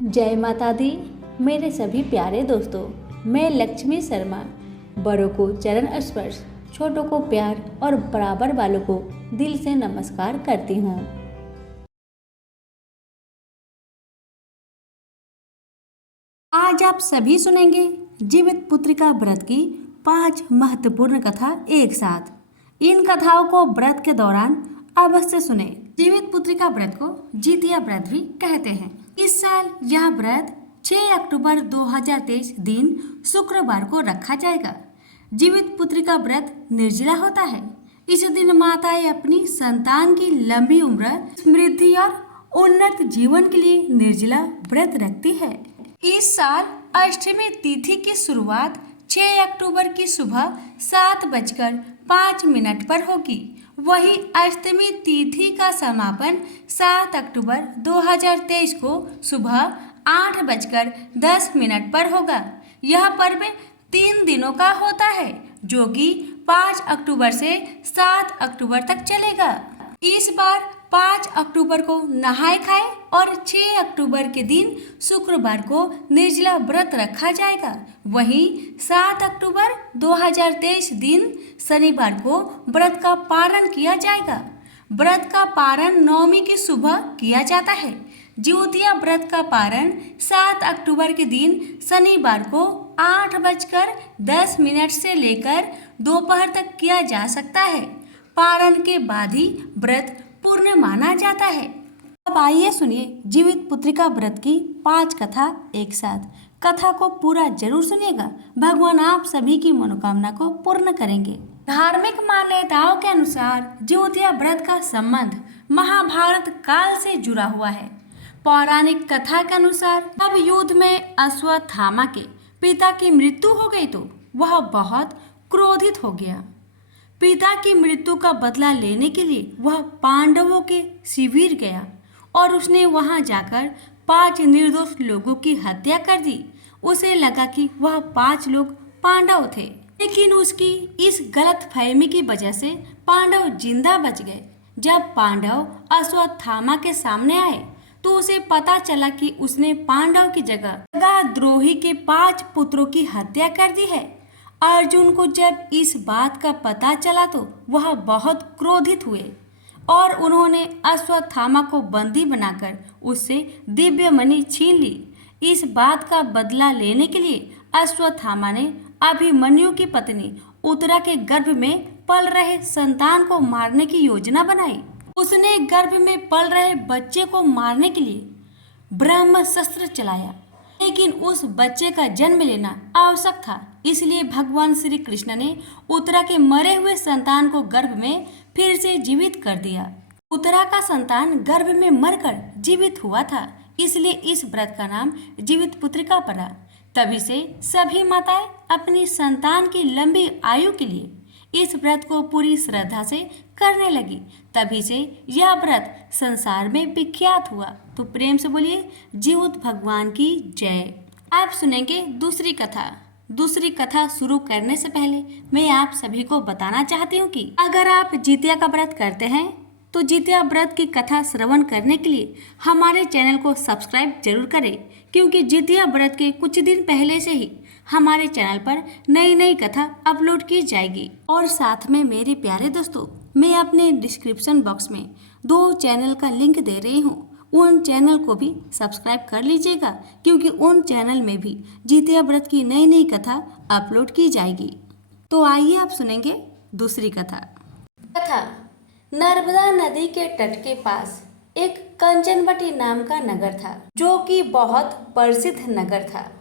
जय माता दी। मेरे सभी प्यारे दोस्तों, मैं लक्ष्मी शर्मा बड़ों को चरण स्पर्श, छोटों को प्यार और बराबर वालों को दिल से नमस्कार करती हूँ। आज आप सभी सुनेंगे जीवित पुत्रिका व्रत की 5 महत्वपूर्ण कथा एक साथ। इन कथाओं को व्रत के दौरान अवश्य सुने। जीवित पुत्रिका व्रत को जितिया व्रत भी कहते हैं। इस साल यह व्रत 6 अक्टूबर 2023 दिन शुक्रवार को रखा जाएगा। जीवित पुत्रिका व्रत निर्जला होता है। इस दिन माताएं अपनी संतान की लंबी उम्र, समृद्धि और उन्नत जीवन के लिए निर्जला व्रत रखती है। इस साल अष्टमी तिथि की शुरुआत 6 अक्टूबर की सुबह 7:05 पर होगी। वही अष्टमी तिथि का समापन 7 अक्टूबर 2023 को सुबह 8:10 पर होगा। यह पर्व 3 दिनों का होता है, जो कि 5 अक्टूबर से 7 अक्टूबर तक चलेगा। इस बार 5 अक्टूबर को नहाए खाए और 6 अक्टूबर के दिन शुक्रवार को निर्जला व्रत रखा जाएगा। वहीं 7 अक्टूबर 2023 दिन शनिवार को व्रत का पारण किया जाएगा। व्रत का पारण नवमी की सुबह किया जाता है। जिउतिया व्रत का पारण 7 अक्टूबर के दिन शनिवार को 8:10 से लेकर दोपहर तक किया जा सकता है। पारण के बाद ही व्रत पूर्ण माना जाता है। अब आइए सुनिए जीवित पुत्रिका व्रत की 5 कथा एक साथ। कथा को पूरा जरूर सुनिएगा। भगवान आप सभी की मनोकामना को पूर्ण करेंगे। धार्मिक मान्यताओं के अनुसार जिउतिया व्रत का संबंध महाभारत काल से जुड़ा हुआ है। पौराणिक कथा के अनुसार जब युद्ध में अश्वत्थामा के पिता की मृत्यु हो गई तो वह बहुत क्रोधित हो गया। पिता की मृत्यु का बदला लेने के लिए वह पांडवों के शिविर गया और उसने वहां जाकर 5 निर्दोष लोगों की हत्या कर दी। उसे लगा कि वह 5 लोग पांडव थे, लेकिन उसकी इस गलत फहमी की वजह से पांडव जिंदा बच गए। जब पांडव अश्वत्थामा के सामने आए तो उसे पता चला कि उसने पांडव की जगह द्रोही के 5 पुत्रों की हत्या कर दी है। अर्जुन को जब इस बात का पता चला तो वह बहुत क्रोधित हुए और उन्होंने अश्वत्थामा को बंदी बनाकर उससे दिव्य मणि छीन ली। इस बात का बदला लेने के लिए अश्वत्थामा ने अभिमन्यु की पत्नी उत्तरा के गर्भ में पल रहे संतान को मारने की योजना बनाई। उसने गर्भ में पल रहे बच्चे को मारने के लिए ब्रह्मास्त्र चलाया, लेकिन उस बच्चे का जन्म लेना आवश्यक था। इसलिए भगवान श्री कृष्ण ने उत्तरा के मरे हुए संतान को गर्भ में फिर से जीवित कर दिया। उत्तरा का संतान गर्भ में मरकर जीवित हुआ था, इसलिए इस व्रत का नाम जीवित पुत्रिका पड़ा। तभी से सभी माताएं अपनी संतान की लंबी आयु के लिए इस व्रत को पूरी श्रद्धा से करने लगी। तभी से यह व्रत संसार में विख्यात हुआ। तो प्रेम से बोलिए जीवित भगवान की जय। आप सुनेंगे दूसरी कथा। दूसरी कथा शुरू करने से पहले मैं आप सभी को बताना चाहती हूँ कि अगर आप जितिया का व्रत करते हैं तो जितिया व्रत की कथा श्रवण करने के लिए हमारे चैनल को सब्सक्राइब जरूर करें, क्योंकि जितिया व्रत के कुछ दिन पहले से ही हमारे चैनल पर नई नई कथा अपलोड की जाएगी। और साथ में मेरे प्यारे दोस्तों, मैं अपने डिस्क्रिप्शन बॉक्स में 2 चैनल का लिंक दे रही हूँ। उन चैनल को भी सब्सक्राइब कर लीजिएगा, क्योंकि उन चैनल में भी जितिया व्रत की नई नई कथा अपलोड की जाएगी। तो आइए आप सुनेंगे दूसरी कथा। कथा नर्मदा नदी के तट के पास एक कंचनवटी नाम का नगर था, जो कि बहुत प्रसिद्ध नगर था।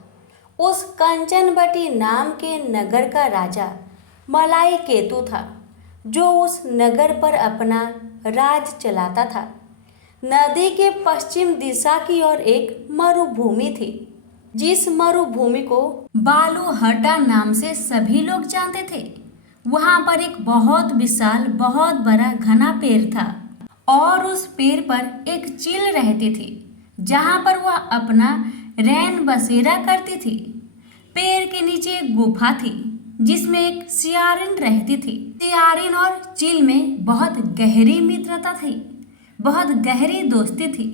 उस कंचनवटी नाम के नगर का राजा मलाई केतु था, जो उस नगर पर अपना राज चलाता था। नदी के पश्चिम दिशा की ओर एक मरुभूमि थी, जिस मरुभूमि को बालूहटा नाम से सभी लोग जानते थे। वहां पर एक बहुत विशाल, बहुत बड़ा घना पेड़ था और उस पेड़ पर एक चील रहती थी, जहां पर वह अपना रैन बसेरा करती थी। पेड़ के नीचे एक गुफा थी, जिसमें एक सियारिन रहती थी। सियारिन और चील में बहुत गहरी मित्रता थी, बहुत गहरी दोस्ती थी।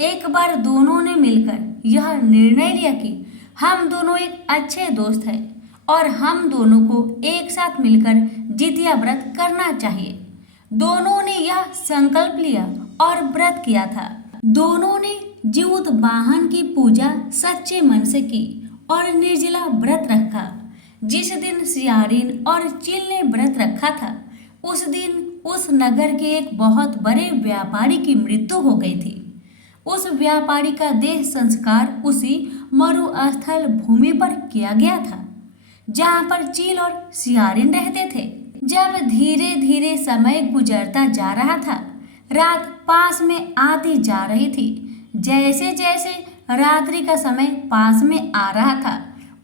एक बार दोनों ने मिलकर यह निर्णय लिया कि हम दोनों एक अच्छे दोस्त हैं और हम दोनों को एक साथ मिलकर जितिया व्रत करना चाहिए। दोनों ने यह संकल्प लिया और व्रत किया था। दोनों ने जीवित वाहन की पूजा सच्चे मन से की और निर्जला व्रत रखा। जिस दिन सियारिन और चील ने व्रत रखा था उस दिन उस नगर के एक बहुत बड़े व्यापारी की मृत्यु हो गई थी। उस व्यापारी का देह संस्कार उसी मरुस्थल भूमि पर किया गया था जहाँ पर चील और सियारिन रहते थे। जब धीरे धीरे समय गुजरता जा रहा था, रात पास में आती जा रही थी। जैसे जैसे रात्रि का समय पास में आ रहा था,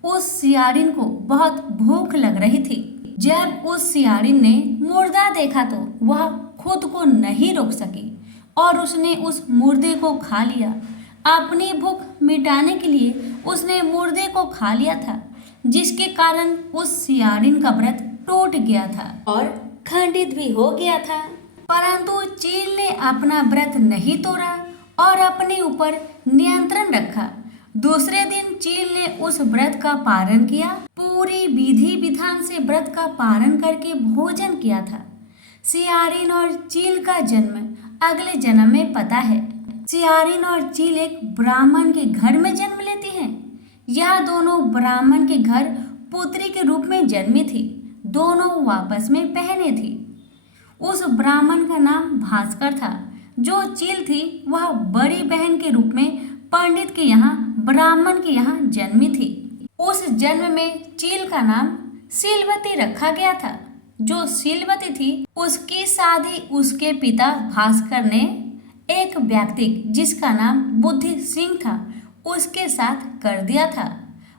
उस सियारिन को बहुत भूख लग रही थी। जब उस सियारिन ने मुर्दा देखा तो वह खुद को नहीं रोक सकी और उसने उस मुर्दे को खा लिया। अपनी भूख मिटाने के लिए उसने मुर्दे को खा लिया था, जिसके कारण उस सियारिन का व्रत टूट गया था और खंडित भी हो गया था। परंतु चील ने अपना व्रत नहीं तोड़ा और अपने ऊपर नियंत्रण रखा। दूसरे दिन चील ने उस व्रत का पालन किया। पूरी विधि विधान से व्रत का पालन करके भोजन किया था। सियारिन और चील का जन्म अगले जन्म में पता है। सियारिन और चील एक ब्राह्मण के घर में जन्म लेती हैं। यह दोनों ब्राह्मण के घर पुत्री के रूप में जन्मी थी। दोनों आपस में बहनें थी। उस ब्राह्मण का नाम भास्कर था। जो चील थी वह बड़ी बहन के रूप में पंडित के यहाँ ब्राह्मण के यहाँ जन्मी थी। उस जन्म में चील का नाम सीलवती रखा गया था। जो सीलवती थी उसकी शादी उसके पिता भास्कर ने एक व्यक्ति जिसका नाम बुद्धि सिंह था उसके साथ कर दिया था।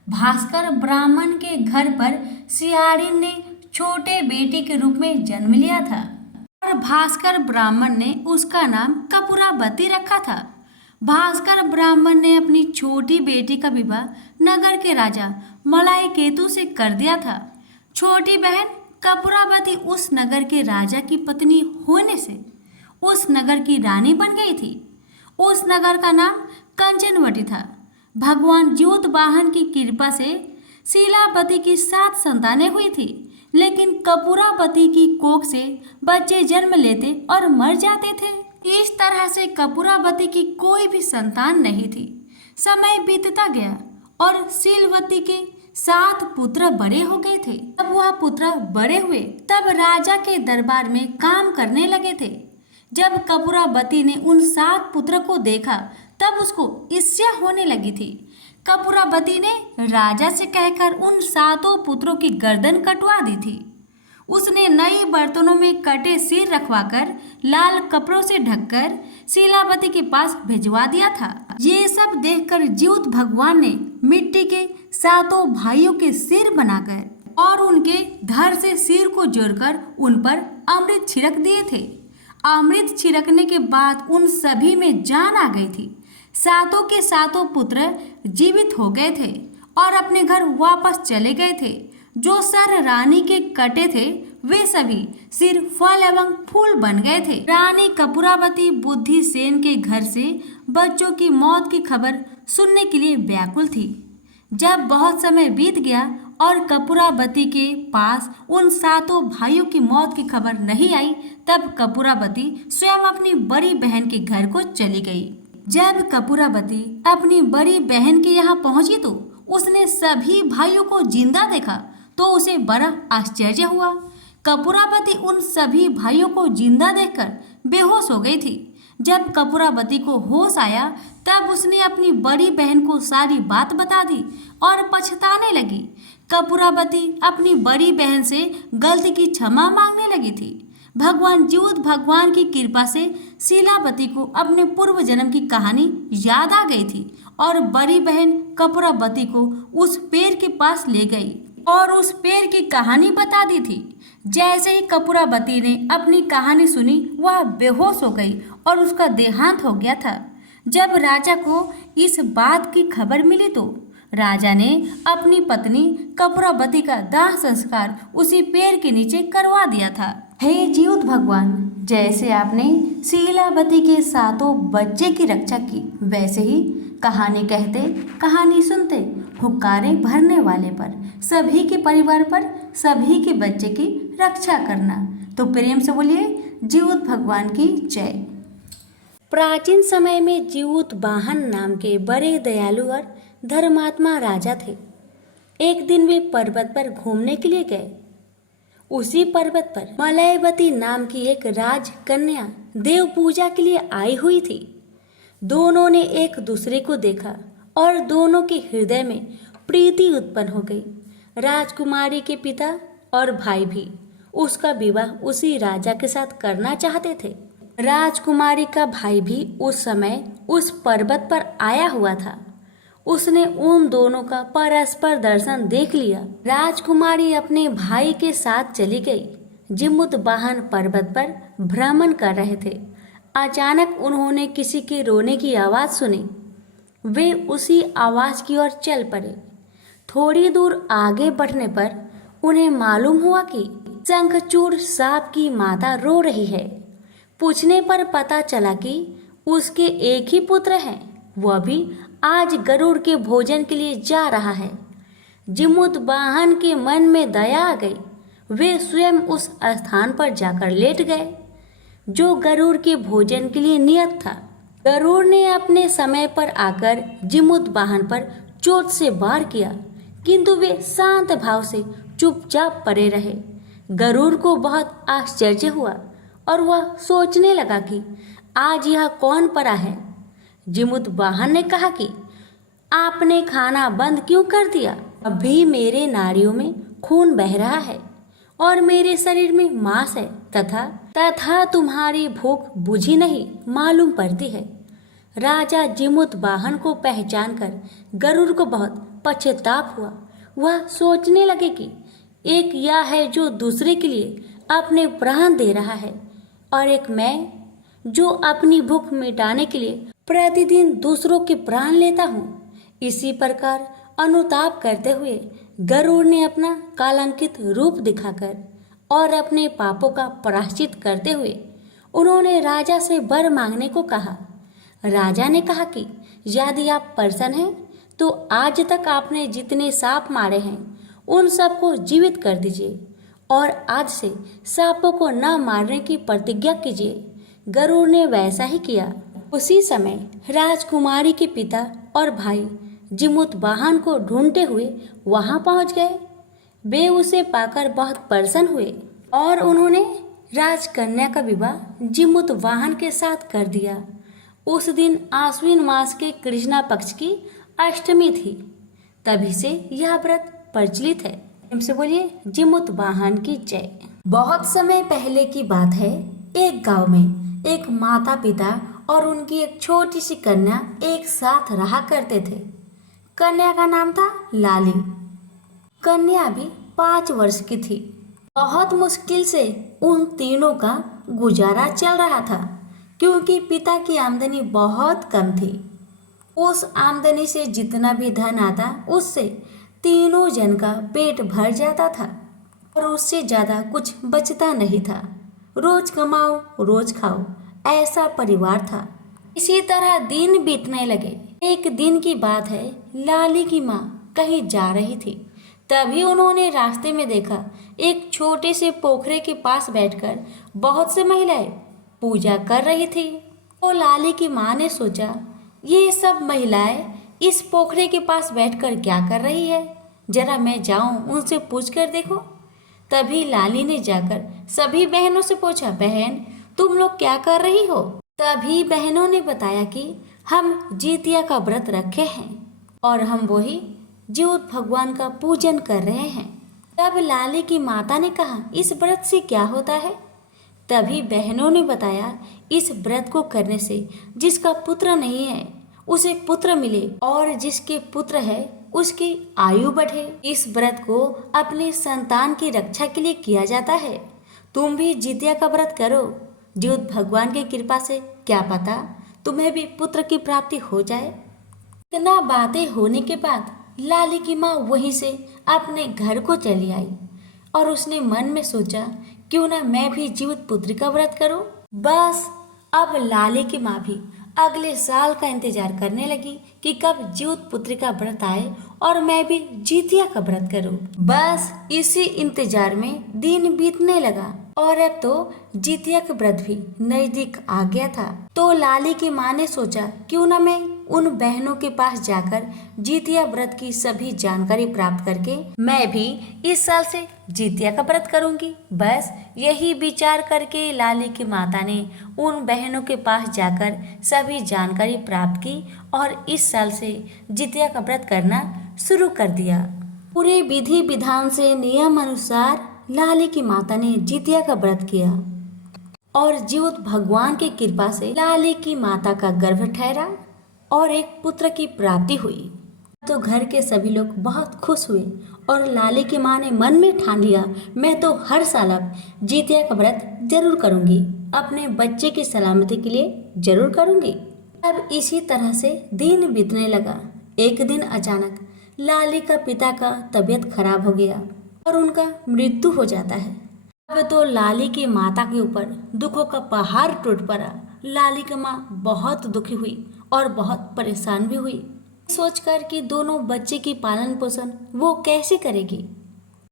भास्कर ब्राह्मण के घर पर सियारिन ने छोटे बेटे के रूप में जन्म लिया था और भास्कर ब्राह्मण ने उसका नाम कपूरावती रखा था। भास्कर ब्राह्मण ने अपनी छोटी बेटी का विवाह नगर के राजा मलाई केतु से कर दिया था। छोटी बहन कपूरावती उस नगर के राजा की पत्नी होने से उस नगर की रानी बन गई थी। उस नगर का नाम कंचनवटी था। भगवान जीवित वाहन की कृपा से शीलावती की 7 संतानें हुई थी, लेकिन कपूरावती की कोख से बच्चे जन्म लेते और मर जाते थे। इस तरह से कपूरावती की कोई भी संतान नहीं थी। समय बीतता गया और शीलवती के 7 पुत्र बड़े हो गए थे। जब वह पुत्र बड़े हुए तब राजा के दरबार में काम करने लगे थे। जब कपूरावती ने उन 7 पुत्र को देखा तब उसको ईर्ष्या होने लगी थी। कपूरावती ने राजा से कहकर उन 7 पुत्रों की गर्दन कटवा दी थी। उसने नए बर्तनों में कटे सिर रखवाकर लाल कपड़ों से ढककर शीलावती के पास भिजवा दिया था। ये सब देखकर जीवित भगवान ने मिट्टी के 7 भाइयों के सिर बनाकर और उनके धड़ से सिर को जोड़कर उन पर अमृत छिड़क दिए थे। अमृत छिड़कने के बाद उन सभी में जान आ गई थी। 7 के 7 पुत्र जीवित हो गए थे और अपने घर वापस चले गए थे। जो सर रानी के कटे थे वे सभी सिर फल एवं फूल बन गए थे। रानी कपूरावती बुद्धि सेन के घर से बच्चों की मौत की खबर सुनने के लिए व्याकुल थी। जब बहुत समय बीत गया और कपूरावती के पास उन 7 भाइयों की मौत की खबर नहीं आई, तब कपूरावती स्वयं अपनी बड़ी बहन के घर को चली गई। जब कपूरावती अपनी बड़ी बहन के यहाँ पहुंची तो उसने सभी भाइयों को जिंदा देखा तो उसे बड़ा आश्चर्य हुआ। कपूरावती उन सभी भाइयों को जिंदा देखकर बेहोश हो गई थी। जब कपूरावती को होश आया तब उसने अपनी बड़ी बहन को सारी बात बता दी और पछताने लगी। कपूरावती अपनी बड़ी बहन से गलती की क्षमा मांगने लगी थी। भगवान जीवित भगवान की कृपा से शीलावती को अपने पूर्व जन्म की कहानी याद आ गई थी और बड़ी बहन कपूरावती को उस पेड़ के पास ले गई और उस पेड़ की कहानी बता दी थी। जैसे ही कपूरावती ने अपनी कहानी सुनी वह बेहोश हो गई और उसका देहांत हो गया था। जब राजा को इस बात की खबर मिली तो राजा ने अपनी पत्नी कपूरावती का दाह संस्कार उसी पेड़ के नीचे करवा दिया था। हे जीउत भगवान, जैसे आपने शीलावती के सातों बच्चे की रक्षा की, वैसे ही कहानी कहते कहानी सुनते हुक्कारे भरने वाले पर, सभी के परिवार पर, सभी के बच्चे की रक्षा करना। तो प्रेम से बोलिए जीउत भगवान की जय। प्राचीन समय में जीउत वाहन नाम के बड़े दयालु और धर्मात्मा राजा थे। एक दिन वे पर्वत पर घूमने के लिए गए। उसी पर्वत पर मलयवती नाम की एक राजकन्या देव पूजा के लिए आई हुई थी। दोनों ने एक दूसरे को देखा और दोनों के हृदय में प्रीति उत्पन्न हो गई। राजकुमारी के पिता और भाई भी उसका विवाह उसी राजा के साथ करना चाहते थे। राजकुमारी का भाई भी उस समय उस पर्वत पर आया हुआ था। उसने उन दोनों का परस्पर दर्शन देख लिया। राजकुमारी अपने भाई के साथ चली गई। जिमुत वाहन पर्वत पर भ्रमण कर रहे थे। अचानक उन्होंने किसी के रोने की आवाज सुनी। वे उसी आवाज की ओर चल पड़े। थोड़ी दूर आगे बढ़ने पर उन्हें मालूम हुआ कि शंखचूड़ सांप की माता रो रही है। पूछने पर पता चला कि उसके एक ही पुत्र हैं, वह भी आज गरुड़ के भोजन के लिए जा रहा है। जिमुत वाहन के मन में दया आ गई। वे स्वयं उस स्थान पर जाकर लेट गए जो गरुड़ के भोजन के लिए नियत था। गरुड़ ने अपने समय पर आकर जिमुत वाहन पर चोट से वार किया, किंतु वे शांत भाव से चुपचाप पड़े रहे। गरुड़ को बहुत आश्चर्य हुआ और वह सोचने लगा कि आज यह कौन पड़ा है। जिमुत वाहन ने कहा कि आपने खाना बंद क्यों कर दिया? अभी मेरे नाड़ियों में खून बह रहा है और मेरे शरीर में मांस है तथा तुम्हारी भूख बुझी नहीं मालूम पड़ती है। राजा जिमुत वाहन को पहचान कर गरुड़ को बहुत पश्चाताप हुआ। वह सोचने लगे कि एक यह है जो दूसरे के लिए अपने प्राण दे रहा है और एक मैं जो अपनी भूख मिटाने के लिए प्रतिदिन दूसरों के प्राण लेता हूँ। इसी प्रकार अनुताप करते हुए गरुड़ ने अपना कालांकित रूप दिखाकर और अपने पापों का प्रायश्चित करते हुए उन्होंने राजा से वर मांगने को कहा। राजा ने कहा कि यदि आप प्रसन्न हैं तो आज तक आपने जितने सांप मारे हैं उन सबको जीवित कर दीजिए और आज से सांपों को न मारने की प्रतिज्ञा कीजिए। गरुड़ ने वैसा ही किया। उसी समय राजकुमारी के पिता और भाई जिमुत वाहन को ढूंढते हुए वहां पहुंच गए। वे उसे पाकर बहुत प्रसन्न हुए और उन्होंने राजकन्या का विवाह जिमुत वाहन के साथ कर दिया। उस दिन आश्विन मास के कृष्णा पक्ष की अष्टमी थी। तभी से यह व्रत प्रचलित है। इनसे बोलिए जिमुत वाहन की जय। बहुत समय पहले की बात है। एक गांव में एक माता पिता और उनकी एक छोटी सी कन्या एक साथ रहा करते थे। कन्या का नाम था लाली। कन्या भी 5 वर्ष की थी। बहुत मुश्किल से उन तीनों का गुजारा चल रहा था क्योंकि पिता की आमदनी बहुत कम थी। उस आमदनी से जितना भी धन आता उससे तीनों जन का पेट भर जाता था और उससे ज़्यादा कुछ बचता नहीं था। रोज कमाओ रोज खाओ, ऐसा परिवार था। इसी तरह दिन बीतने लगे। एक दिन की बात है, लाली की माँ कहीं जा रही थी। तभी उन्होंने रास्ते में देखा एक छोटे से पोखरे के पास बैठकर बहुत से महिलाएं पूजा कर रही थी। तो लाली की माँ ने सोचा, ये सब महिलाएं इस पोखरे के पास बैठकर क्या कर रही है, जरा मैं जाऊं उनसे पूछ कर देखो। तभी लाली ने जाकर सभी बहनों से पूछा, बहन तुम लोग क्या कर रही हो? तभी बहनों ने बताया कि हम जितिया का व्रत रखे हैं और हम वही जिउत भगवान का पूजन कर रहे हैं। तब लाली की माता ने कहा, इस व्रत से क्या होता है? तभी बहनों ने बताया, इस व्रत को करने से जिसका पुत्र नहीं है उसे पुत्र मिले और जिसके पुत्र है उसकी आयु बढ़े। इस व्रत को अपने संतान की रक्षा के लिए किया जाता है। तुम भी जितिया का व्रत करो। जिउत भगवान की कृपा से क्या पता तुम्हें भी पुत्र की प्राप्ति हो जाए। इतना बातें होने के बाद लाली की माँ वहीं से अपने घर को चली आई और उसने मन में सोचा, क्यों ना मैं भी जीवित पुत्री का व्रत करूं। बस अब लाली की माँ भी अगले साल का इंतजार करने लगी कि कब जीवित पुत्री का व्रत आए और मैं भी जितिया का व्रत करूं। बस इसी इंतजार में दिन बीतने लगा और अब तो जितिया का व्रत भी नजदीक आ गया था। तो लाली की माँ ने सोचा, क्यों ना मैं उन बहनों के पास जाकर जितिया व्रत की सभी जानकारी प्राप्त करके मैं भी इस साल से जितिया का व्रत करूंगी। बस यही विचार करके लाली की माता ने उन बहनों के पास जाकर सभी जानकारी प्राप्त की और इस साल से जितिया का व्रत करना शुरू कर दिया। पूरे विधि विधान से नियम अनुसार लाली की माता ने जितिया का व्रत किया और जीवित भगवान की कृपा से लाली की माता का गर्भ ठहरा और एक पुत्र की प्राप्ति हुई। तो घर के सभी लोग बहुत खुश हुए और लाली की माँ ने मन में ठान लिया, मैं तो हर साल अब जितिया का व्रत जरूर करूंगी, अपने बच्चे की सलामती के लिए जरूर करूंगी। अब इसी तरह से दिन बीतने लगा। एक दिन अचानक लाली का पिता का तबीयत खराब हो गया और उनका मृत्यु हो जाता है। अब तो लाली की माता के ऊपर दुखों का पहाड़ टूट पड़ा। लाली की माँ बहुत दुखी हुई और बहुत परेशान भी हुई, सोचकर कि दोनों बच्चे की पालन पोषण वो कैसे करेगी।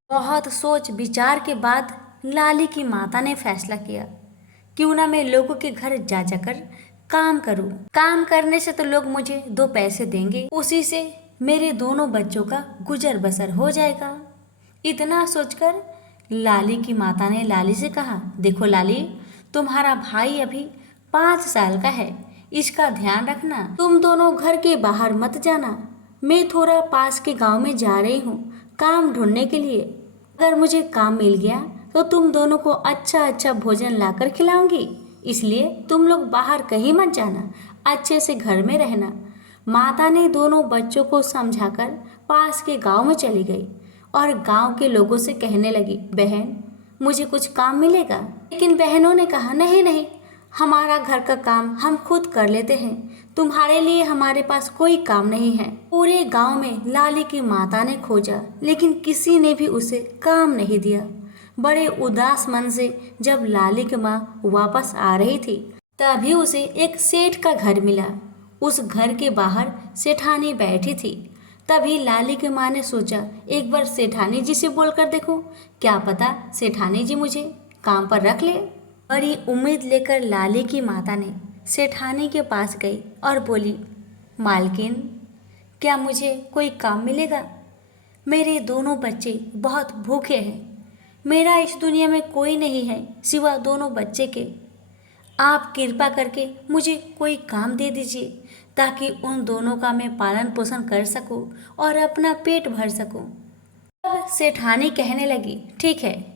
बहुत सोच विचार के बाद लाली की माता ने फैसला किया, क्यों ना मैं लोगों के घर जा जाकर काम करूं। काम करने से तो लोग मुझे 2 पैसे देंगे, उसी से मेरे दोनों बच्चों का गुजर बसर हो जाएगा। इतना सोचकर लाली की माता ने लाली से कहा, देखो लाली, तुम्हारा भाई अभी 5 साल का है, इसका ध्यान रखना। तुम दोनों घर के बाहर मत जाना। मैं थोड़ा पास के गांव में जा रही हूँ काम ढूंढने के लिए। अगर मुझे काम मिल गया तो तुम दोनों को अच्छा अच्छा भोजन लाकर खिलाऊंगी, इसलिए तुम लोग बाहर कहीं मत जाना, अच्छे से घर में रहना। माता ने दोनों बच्चों को समझाकर पास के गांव में चली गई और गांव के लोगों से कहने लगी, बहन मुझे कुछ काम मिलेगा। लेकिन बहनों ने कहा, नहीं नहीं, हमारा घर का काम हम खुद कर लेते हैं, तुम्हारे लिए हमारे पास कोई काम नहीं है। पूरे गांव में लाली की माता ने खोजा लेकिन किसी ने भी उसे काम नहीं दिया। बड़े उदास मन से जब लाली की माँ वापस आ रही थी तभी उसे एक सेठ का घर मिला। उस घर के बाहर सेठानी बैठी थी। तभी लाली की माँ ने सोचा, एक बार सेठानी जी से बोलकर देखो, क्या पता सेठानी जी मुझे काम पर रख ले। बड़ी उम्मीद लेकर लाली की माता ने सेठानी के पास गई और बोली, मालकिन क्या मुझे कोई काम मिलेगा? मेरे दोनों बच्चे बहुत भूखे हैं, मेरा इस दुनिया में कोई नहीं है सिवा दोनों बच्चे के। आप कृपा करके मुझे कोई काम दे दीजिए ताकि उन दोनों का मैं पालन पोषण कर सकूं और अपना पेट भर सकूं। अब सेठानी कहने लगी, ठीक है,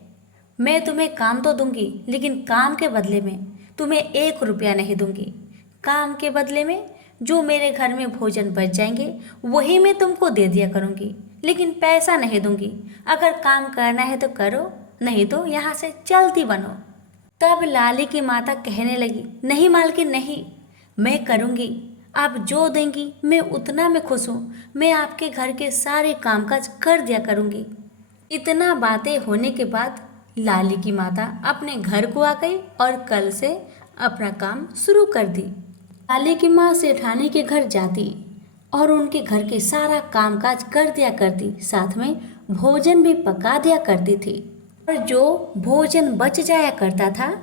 मैं तुम्हें काम तो दूंगी, लेकिन काम के बदले में तुम्हें 1 रुपया नहीं दूंगी। काम के बदले में जो मेरे घर में भोजन बच जाएंगे वही मैं तुमको दे दिया करूंगी, लेकिन पैसा नहीं दूंगी। अगर काम करना है तो करो, नहीं तो यहाँ से चलती बनो। तब लाली की माता कहने लगी, नहीं मालकिन नहीं, मैं करूंगी, आप जो देंगी मैं उतना में खुश हूँ। मैं आपके घर के सारे कामकाज कर दिया करूंगी। इतना बातें होने के बाद लाली की माता अपने घर को आ गई और कल से अपना काम शुरू कर दी। लाली की माँ सेठानी के घर जाती और उनके घर के सारा कामकाज कर दिया करती, साथ में भोजन भी पका दिया करती थी। और जो भोजन बच जाया करता था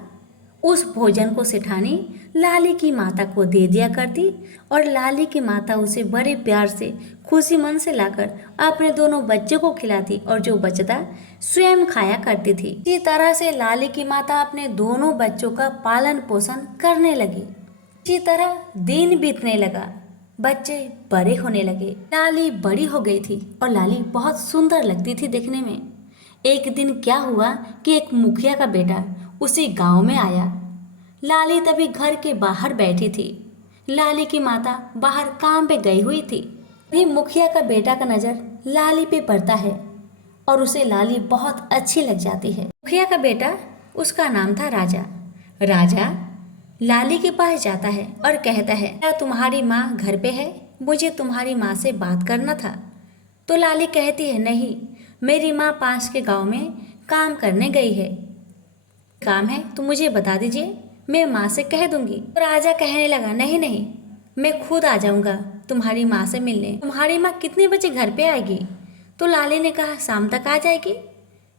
उस भोजन को सेठानी लाली की माता को दे दिया करती और लाली की माता उसे बड़े प्यार से खुशी मन से लाकर अपने दोनों बच्चों को खिलाती और जो बचता स्वयं खाया करती थी। इसी तरह से लाली की माता अपने दोनों बच्चों का पालन पोषण करने लगी। इसी तरह दिन बीतने लगा, बच्चे बड़े होने लगे। लाली बड़ी हो गई थी और लाली बहुत सुंदर लगती थी देखने में। एक दिन क्या हुआ कि एक मुखिया का बेटा उसी गांव में आया। लाली तभी घर के बाहर बैठी थी। लाली की माता बाहर काम पे गई हुई थी। तभी मुखिया का बेटा का नज़र लाली पे पड़ता है और उसे लाली बहुत अच्छी लग जाती है। मुखिया का बेटा, उसका नाम था राजा। राजा लाली के पास जाता है और कहता है, क्या तुम्हारी माँ घर पे है? मुझे तुम्हारी माँ से बात करना था। तो लाली कहती है, नहीं, मेरी माँ पास के गांव में काम करने गई है। काम है तो मुझे बता दीजिए, मैं माँ से कह दूंगी। तो राजा कहने लगा, नहीं नहीं, मैं खुद आ जाऊंगा तुम्हारी माँ से मिलने। तुम्हारी माँ कितने बजे घर पे आएगी? तो लाली ने कहा, शाम तक आ जाएगी।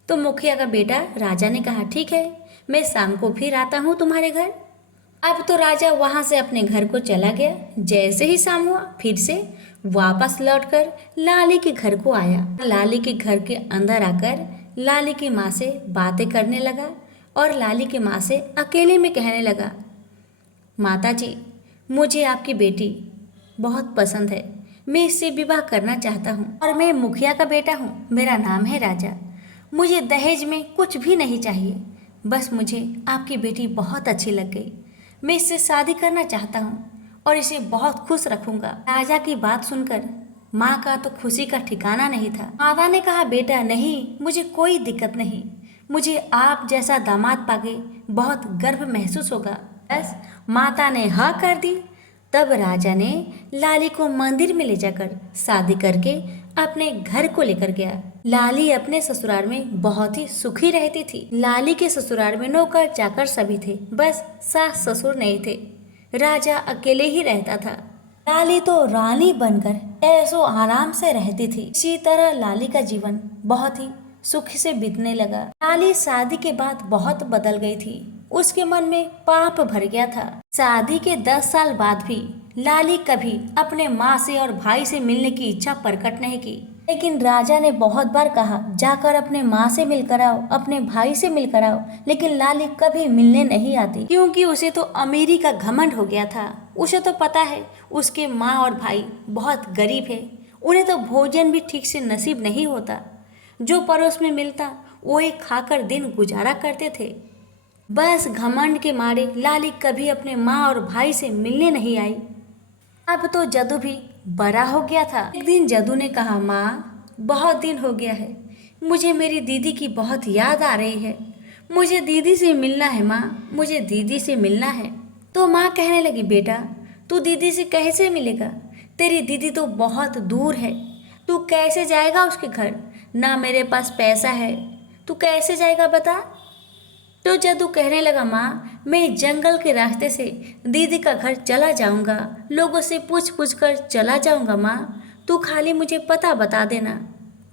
तो मुखिया का बेटा राजा ने कहा, ठीक है, मैं शाम को फिर आता हूँ तुम्हारे घर। अब तो राजा वहां से अपने घर को चला गया। जैसे ही शाम हुआ, फिर से वापस लौटकर लाली के घर को आया। लाली के घर के अंदर आकर लाली की माँ से बातें करने लगा और लाली की माँ से अकेले में कहने लगा, माता जी, मुझे आपकी बेटी बहुत पसंद है, मैं इससे विवाह करना चाहता हूँ और मैं मुखिया का बेटा हूँ, मेरा नाम है राजा। मुझे दहेज में कुछ भी नहीं चाहिए, बस मुझे आपकी बेटी बहुत अच्छी लग गई। मैं इससे शादी करना चाहता हूँ और इसे बहुत खुश रखूंगा। राजा की बात सुनकर माँ का तो खुशी का ठिकाना नहीं था। माता ने कहा, बेटा नहीं, मुझे कोई दिक्कत नहीं, मुझे आप जैसा दामाद पाके बहुत गर्व महसूस होगा। बस माता ने हाँ कर दी। तब राजा ने लाली को मंदिर में ले जाकर शादी करके अपने घर को लेकर गया। लाली अपने ससुराल में बहुत ही सुखी रहती थी। लाली के ससुराल में नौकर चाकर सभी थे, बस सास ससुर नहीं थे। राजा अकेले ही रहता था। लाली तो रानी बनकर ऐसो आराम से रहती थी। इसी तरह लाली का जीवन बहुत ही सुख से बीतने लगा। लाली शादी के बाद बहुत बदल गई थी। उसके मन में पाप भर गया था। शादी के 10 साल बाद भी लाली कभी अपने माँ से और भाई से मिलने की इच्छा प्रकट नहीं की। लेकिन राजा ने बहुत बार कहा, जाकर अपने माँ से मिलकर आओ, अपने भाई से मिलकर आओ, लेकिन लाली कभी मिलने नहीं आती, क्योंकि उसे तो अमीरी का घमंड हो गया था। उसे तो पता है उसके माँ और भाई बहुत गरीब है, उन्हें तो भोजन भी ठीक से नसीब नहीं होता। जो पड़ोस में मिलता वही खाकर दिन गुजारा करते थे। बस घमंड के मारे लाली कभी अपने माँ और भाई से मिलने नहीं आई। अब तो जदू भी बड़ा हो गया था। एक दिन जदू ने कहा, माँ, बहुत दिन हो गया है, मुझे मेरी दीदी की बहुत याद आ रही है, मुझे दीदी से मिलना है माँ, मुझे दीदी से मिलना है। तो माँ कहने लगी, बेटा, तू दीदी से कैसे मिलेगा? तेरी दीदी तो बहुत दूर है, तू कैसे जाएगा उसके घर? ना मेरे पास पैसा है, तू कैसे जाएगा बता? तो जदू कहने लगा, माँ, मैं जंगल के रास्ते से दीदी का घर चला जाऊंगा, लोगों से पूछ पूछ कर चला जाऊंगा माँ, तू खाली मुझे पता बता देना।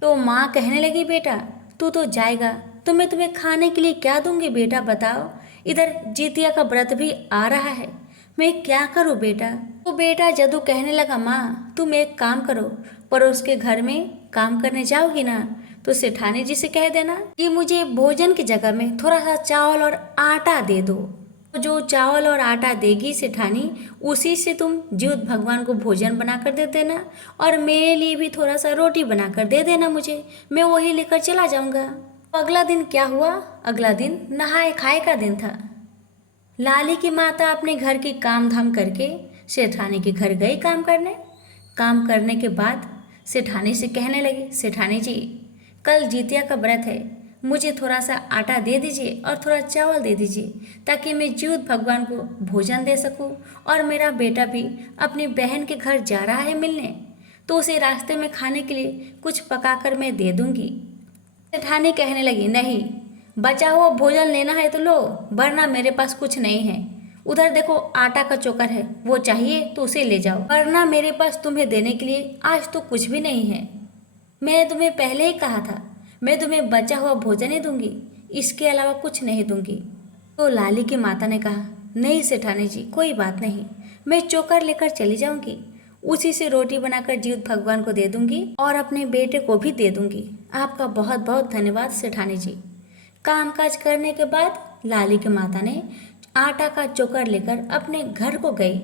तो माँ कहने लगी, बेटा, तू तो जाएगा तो मैं तुम्हें खाने के लिए क्या दूंगी बेटा, बताओ? इधर जितिया का व्रत भी आ रहा है, मैं क्या करूँ बेटा? तो बेटा जदू कहने लगा, माँ, तुम एक काम करो, पड़ोस के घर में काम करने जाओगी ना, तो सेठानी जी से कह देना कि मुझे भोजन की जगह में थोड़ा सा चावल और आटा दे दो। तो जो चावल और आटा देगी सेठानी, उसी से तुम जीव भगवान को भोजन बनाकर दे देना और मेरे लिए भी थोड़ा सा रोटी बनाकर दे देना मुझे, मैं वही लेकर चला जाऊंगा। अगला दिन क्या हुआ? अगला दिन नहाए खाए का दिन था। लाली की माता अपने घर की काम धाम करके सेठानी के घर गई काम करने। काम करने के बाद सेठानी से कहने लगी, सेठानी जी, कल जितिया का व्रत है, मुझे थोड़ा सा आटा दे दीजिए और थोड़ा चावल दे दीजिए, ताकि मैं जीव भगवान को भोजन दे सकूं। और मेरा बेटा भी अपनी बहन के घर जा रहा है मिलने, तो उसे रास्ते में खाने के लिए कुछ पकाकर मैं दे दूंगी। सेठानी कहने लगी, नहीं, बचा हुआ भोजन लेना है तो लो, वरना मेरे पास कुछ नहीं है। उधर देखो आटा का चोकर है, वो चाहिए तो उसे ले जाओ, वरना मेरे पास तुम्हें देने के लिए आज तो कुछ भी नहीं है। मैंने तुम्हें पहले ही कहा था, मैं तुम्हें बचा हुआ भोजन ही दूंगी, इसके अलावा कुछ नहीं दूंगी। तो लाली की माता ने कहा, नहीं सेठानी जी, कोई बात नहीं, मैं चोकर लेकर चली जाऊंगी, उसी से रोटी बनाकर जीव भगवान को दे दूंगी और अपने बेटे को भी दे दूंगी। आपका बहुत बहुत धन्यवाद सेठानी जी। कामकाज करने के बाद लाली की माता ने आटा का चोकर लेकर अपने घर को गई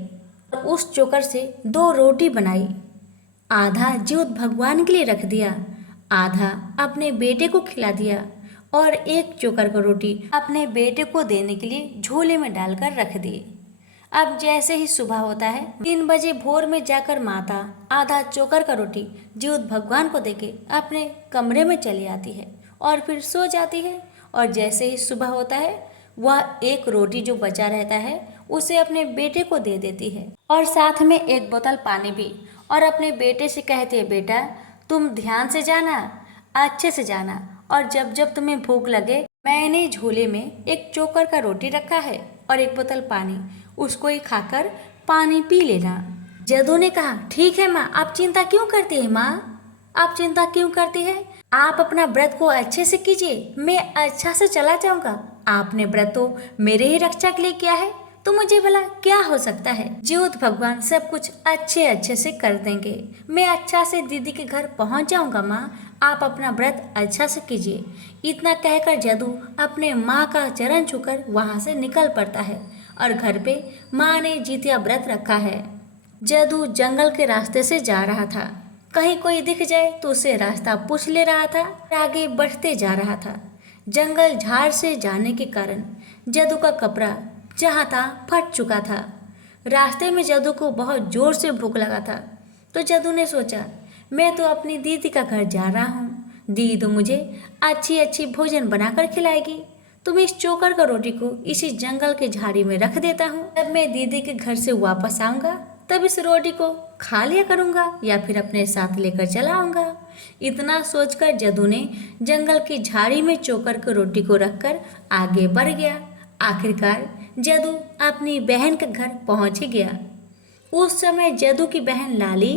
और उस चोकर से 2 रोटी बनाई। आधा जीव भगवान के लिए रख दिया, आधा अपने बेटे को खिला दिया और एक चोकर का रोटी अपने बेटे को देने के लिए झोले में डालकर रख दी। अब जैसे ही सुबह होता है, 3 बजे भोर में जाकर माता आधा चोकर का रोटी जीव भगवान को देके अपने कमरे में चली आती है और फिर सो जाती है। और जैसे ही सुबह होता है, वह एक रोटी जो बचा रहता है उसे अपने बेटे को दे देती है और साथ में 1 बोतल पानी भी, और अपने बेटे से कहती है, बेटा तुम ध्यान से जाना, अच्छे से जाना, और जब जब तुम्हें भूख लगे, मैंने झोले में एक चोकर का रोटी रखा है और एक बोतल पानी, उसको ही खाकर पानी पी लेना। जदू ने कहा, ठीक है माँ, आप चिंता क्यों करती है माँ, आप चिंता क्यों करती है? आप अपना व्रत को अच्छे से कीजिए, मैं अच्छा से चला जाऊंगा। आपने व्रत तो मेरे ही रक्षा के लिए किया है, तो मुझे भला क्या हो सकता है? ज्योत भगवान सब कुछ अच्छे से कर देंगे। मैं अच्छा से दीदी के घर पहुंच जाऊंगा माँ, आप अपना व्रत अच्छा से कीजिए। इतना कहकर जदू अपने माँ का चरण छूकर वहाँ से निकल पड़ता है और घर पे माँ ने जितिया व्रत रखा है। जदू जंगल के रास्ते से जा रहा था। कहीं कोई दिख जाए तो उसे रास्ता पूछ ले रहा था, आगे बढ़ते जा रहा था। जंगल झाड़ से जाने के कारण जदू का कपड़ा जहाँ था फट चुका था। रास्ते में जदू को बहुत जोर से भूख लगा था, तो जदू ने सोचा, मैं तो अपनी दीदी का घर जा रहा हूँ, दीदी तो मुझे अच्छी भोजन बनाकर खिलाएगी, तो मैं इस चोकर का रोटी को इसी जंगल के झाड़ी में रख देता हूँ। जब मैं दीदी के घर से वापस आऊँगा तब इस रोटी को खा लिया करूँगा या फिर अपने साथ लेकर चला आऊँगा। इतना सोचकर जदू ने जंगल की झाड़ी में चोकर की रोटी को रखकर आगे बढ़ गया। आखिरकार जदू अपनी बहन के घर पहुँच ही गया। उस समय जदू की बहन लाली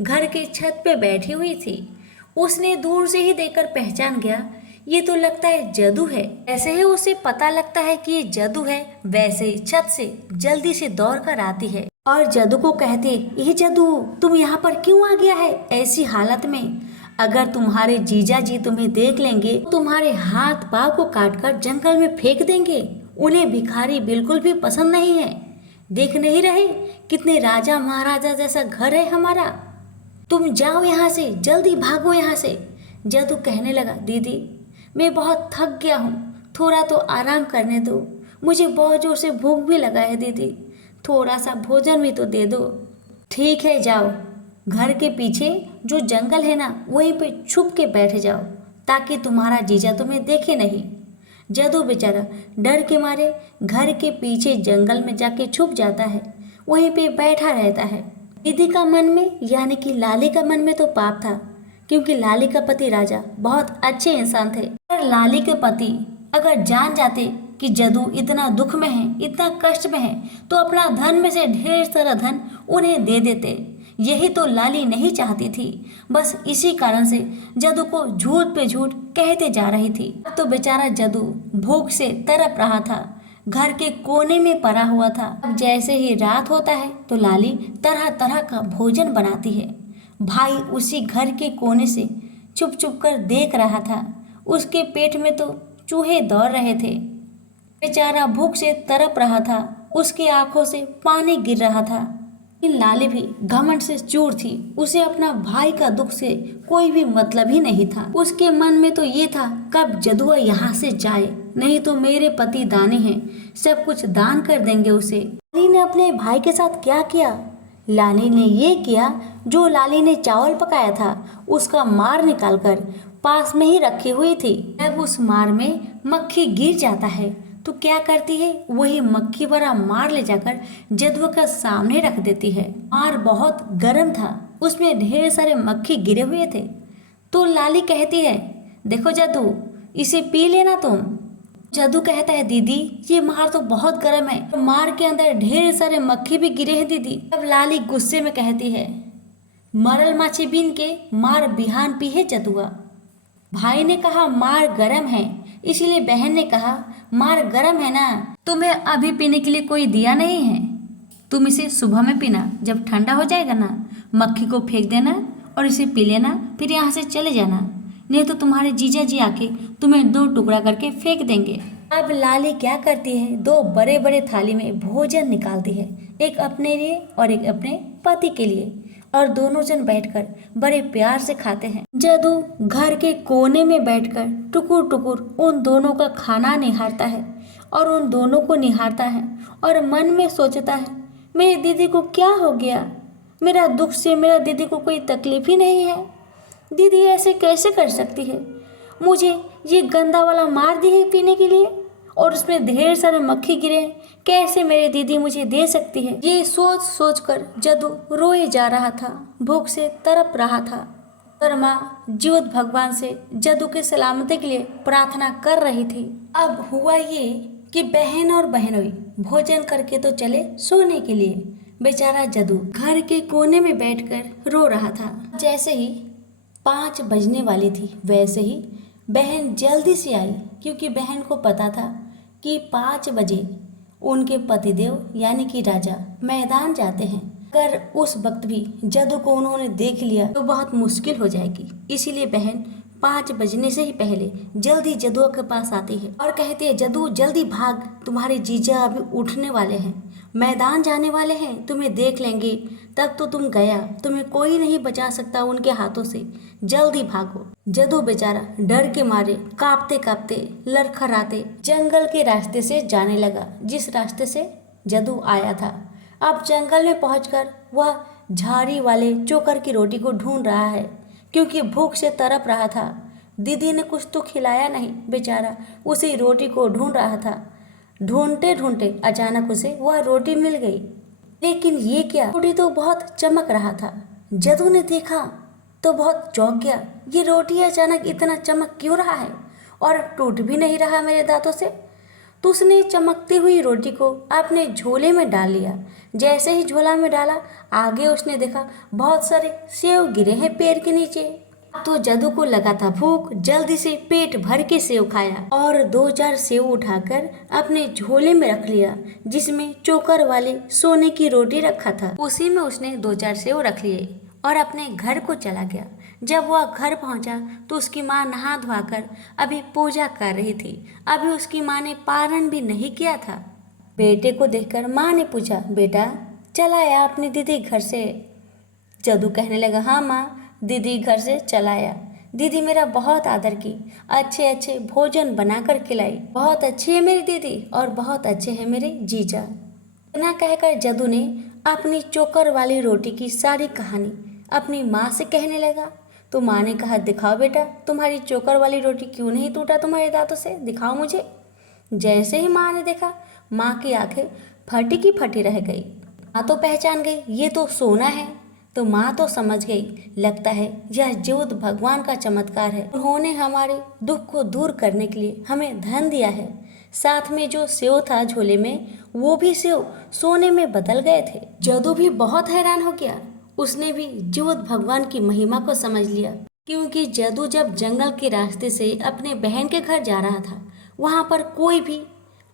घर के छत पे बैठी हुई थी। उसने दूर से ही देखकर पहचान गया, ये तो लगता है जदू है। ऐसे ही उसे पता लगता है कि ये जदू है, वैसे ही छत से जल्दी से दौड़ कर आती है और जदू को कहते, ये जदू, तुम यहाँ पर क्यों आ गया है ऐसी हालत में? अगर तुम्हारे जीजा जी तुम्हें देख लेंगे तो तुम्हारे हाथ पाँव को काट कर जंगल में फेंक देंगे। उन्हें भिखारी बिल्कुल भी पसंद नहीं है। देख नहीं रहे कितने राजा महाराजा जैसा घर है हमारा? तुम जाओ यहाँ से, जल्दी भागो यहाँ से। जदू कहने लगा, दीदी मैं बहुत थक गया हूँ, थोड़ा तो आराम करने दो, मुझे बहुत जोर से भूख भी लगा है दीदी, थोड़ा सा भोजन भी तो दे दो। ठीक है, जाओ, घर के पीछे जो जंगल है ना, वहीं पे छुप के बैठ जाओ ताकि तुम्हारा जीजा तुम्हें देखे नहीं। जदू बेचारा डर के मारे घर के पीछे जंगल में जाके छुप जाता है, वहीं पे बैठा रहता है। दीदी का मन में यानी कि लाली का मन में तो पाप था, क्योंकि लाली का पति राजा बहुत अच्छे इंसान थे। और लाली के पति अगर जान जाते कि जदू इतना दुख में है, इतना कष्ट में है, तो अपना धन में से ढेर सारा धन उन्हें दे देते। यही तो लाली नहीं चाहती थी। बस इसी कारण से जदू को झूठ पे झूठ कहते जा रही थी। अब तो बेचारा जदू भूख से तड़प रहा था, घर के कोने में पड़ा हुआ था। अब जैसे ही रात होता है तो लाली तरह तरह का भोजन बनाती है। भाई उसी घर के कोने से चुप चुप कर देख रहा था। उसके पेट में तो चूहे दौड़ रहे थे। बेचारा भूख से तड़प रहा था, उसकी आंखों से पानी गिर रहा था। लेकिन लाली भी घमंड से चूर थी। उसे अपना भाई का दुख से कोई भी मतलब ही नहीं था। उसके मन में तो ये था, कब जदुआ यहाँ से जाए, नहीं तो मेरे पति दानी हैं, सब कुछ दान कर देंगे उसे। लाली ने अपने भाई के साथ क्या किया? लाली ने ये किया, जो लाली ने चावल पकाया था उसका मार निकालकर पास में ही रखी हुई थी। जब उस मार में मक्खी गिर जाता है तो क्या करती है, वही मक्खी भरा मार ले जाकर जदुआ का सामने रख देती है। मार बहुत गर्म था, उसमें ढेर सारे मक्खी गिरे हुए थे। तो लाली कहती है, देखो जदू, इसे पी लेना तुम। जदू कहता है, दीदी ये मार तो बहुत गर्म है, मार के अंदर ढेर सारे मक्खी भी गिरे हैं दीदी। तब लाली गुस्से में कहती है, मरल माछी बीन के मार बिहान पी है जदुआ। भाई ने कहा मार गर्म है, इसलिए बहन ने कहा मार गर्म है ना, तुम्हें अभी पीने के लिए कोई दिया नहीं है, तुम इसे सुबह में पीना, जब ठंडा हो जाएगा ना मक्खी को फेंक देना और इसे पी लेना, फिर यहाँ से चले जाना, नहीं तो तुम्हारे जीजा जी आके तुम्हें 2 टुकड़ा करके फेंक देंगे। अब लाली क्या करती है, 2 बड़े बड़े थाली में भोजन निकालती है, एक अपने लिए और एक अपने पति के लिए, और दोनों जन बैठकर बड़े प्यार से खाते हैं। जदू घर के कोने में बैठकर टुकुर टुकुर उन दोनों का खाना निहारता है और उन दोनों को निहारता है और मन में सोचता है, मेरी दीदी को क्या हो गया, मेरा दुख से मेरा दीदी को कोई तकलीफ ही नहीं है, दीदी ऐसे कैसे कर सकती है, मुझे ये गंदा वाला मार दी है पीने के लिए और उसमें ढेर सारे मक्खी गिरे, कैसे मेरी दीदी मुझे दे सकती है। ये सोच सोच कर जदू रोए जा रहा था, भूख से तड़प रहा था। और माँ जीवत भगवान से जदू के सलामती के लिए प्रार्थना कर रही थी। अब हुआ ये कि बहन और बहनोई भोजन करके तो चले सोने के लिए। बेचारा जदू घर के कोने में बैठकर रो रहा था। जैसे ही 5 बजने वाली थी वैसे ही बहन जल्दी से आई, क्योंकि बहन को पता था कि 5 बजे उनके पतिदेव यानी कि राजा मैदान जाते हैं। अगर उस वक्त भी जदू को उन्होंने देख लिया तो बहुत मुश्किल हो जाएगी। इसीलिए बहन 5 बजने से ही पहले जल्दी जदू के पास आती है और कहती है, जदू जल्दी भाग, तुम्हारे जीजा अभी उठने वाले हैं, मैदान जाने वाले हैं, तुम्हें देख लेंगे, तब तो तुम गया, तुम्हें कोई नहीं बचा सकता उनके हाथों से, जल्दी भागो। जदू बेचारा डर के मारे कांपते कांपते लड़खड़ाते जंगल के रास्ते से जाने लगा, जिस रास्ते से जदू आया था। अब जंगल में पहुंचकर वह झाड़ी वाले चोकर की रोटी को ढूंढ रहा है, क्योंकि भूख से तड़प रहा था। दीदी ने कुछ तो खिलाया नहीं, बेचारा उसी रोटी को ढूंढ रहा था। ढूंढते ढूंढते अचानक उसे वह रोटी मिल गई। लेकिन ये क्या, रोटी तो बहुत चमक रहा था। जदू ने देखा तो बहुत चौंक गया, ये रोटी अचानक इतना चमक क्यों रहा है और टूट भी नहीं रहा मेरे दांतों से। तो उसने चमकती हुई रोटी को अपने झोले में डाल लिया। जैसे ही झोला में डाला, आगे उसने देखा बहुत सारे सेव गिरे हैं पेड़ के नीचे। तो जदू को लगा था भूख, जल्दी से पेट भर के सेव खाया और 2-4 सेव उठाकर अपने झोले में रख लिया, जिसमें चोकर वाले सोने की रोटी रखा था। उसी में उसने 2-4 सेव रख लिए और अपने घर को चला गया। जब वह घर पहुंचा तो उसकी माँ नहा धोकर अभी पूजा कर रही थी। अभी उसकी माँ ने पारण भी नहीं किया था। बेटे को देखकर माँ ने पूछा, बेटा चला आया अपनी दीदी घर से? जदू कहने लगा, हाँ माँ, दीदी घर से चला आया। दीदी मेरा बहुत आदर की, अच्छे अच्छे भोजन बनाकर खिलाई। बहुत अच्छी है मेरी दीदी और बहुत अच्छे हैं मेरे जीजा। इतना कहकर जदू ने अपनी चोकर वाली रोटी की सारी कहानी अपनी माँ से कहने लगा। तो माँ ने कहा, दिखाओ बेटा, तुम्हारी चोकर वाली रोटी क्यों नहीं टूटा तुम्हारे दांतों से, दिखाओ मुझे। जैसे ही माँ ने देखा, माँ की आंखें फटी की फटी रह गई। माँ तो पहचान गई, ये तो सोना है। तो माँ तो समझ गई, लगता है यह जीवत भगवान का चमत्कार है। उन्होंने हमारे दुख को दूर करने के लिए हमें धन दिया है। साथ में जो सेव था झोले में, वो भी सेव सोने में बदल गए थे। जदू भी बहुत हैरान हो गया। उसने भी जीवत भगवान की महिमा को समझ लिया, क्योंकि जदू जब जंगल के रास्ते से अपने बहन के घर जा रहा था, वहाँ पर कोई भी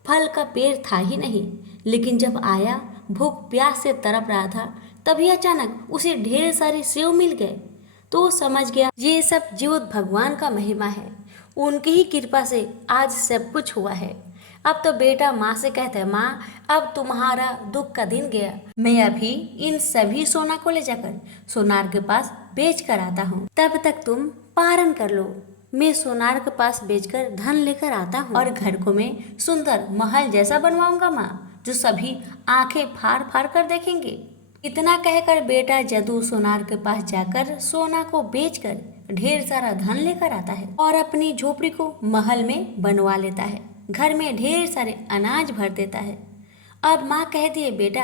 फल का पेड़ था ही नहीं। लेकिन जब आया, भूख प्यास से तड़प रहा था, तभी अचानक उसे ढेर सारे सेव मिल गए। तो वो समझ गया ये सब जीवत भगवान का महिमा है, उनकी ही कृपा से आज सब कुछ हुआ है। अब तो बेटा माँ से कहता है, माँ अब तुम्हारा दुख का दिन गया, मैं अभी इन सभी सोना को ले जाकर सोनार के पास बेच कर आता हूँ, तब तक तुम पारण कर लो। मैं सोनार के पास बेचकर धन लेकर आता हूँ और घर को मैं सुंदर महल जैसा बनवाऊंगा माँ, जो सभी आंखें फाड़ फाड़ कर देखेंगे। इतना कहकर बेटा जदू सोनार के पास जाकर सोना को बेचकर ढेर सारा धन लेकर आता है और अपनी झोपड़ी को महल में बनवा लेता है। घर में ढेर सारे अनाज भर देता है। अब माँ कहती है, बेटा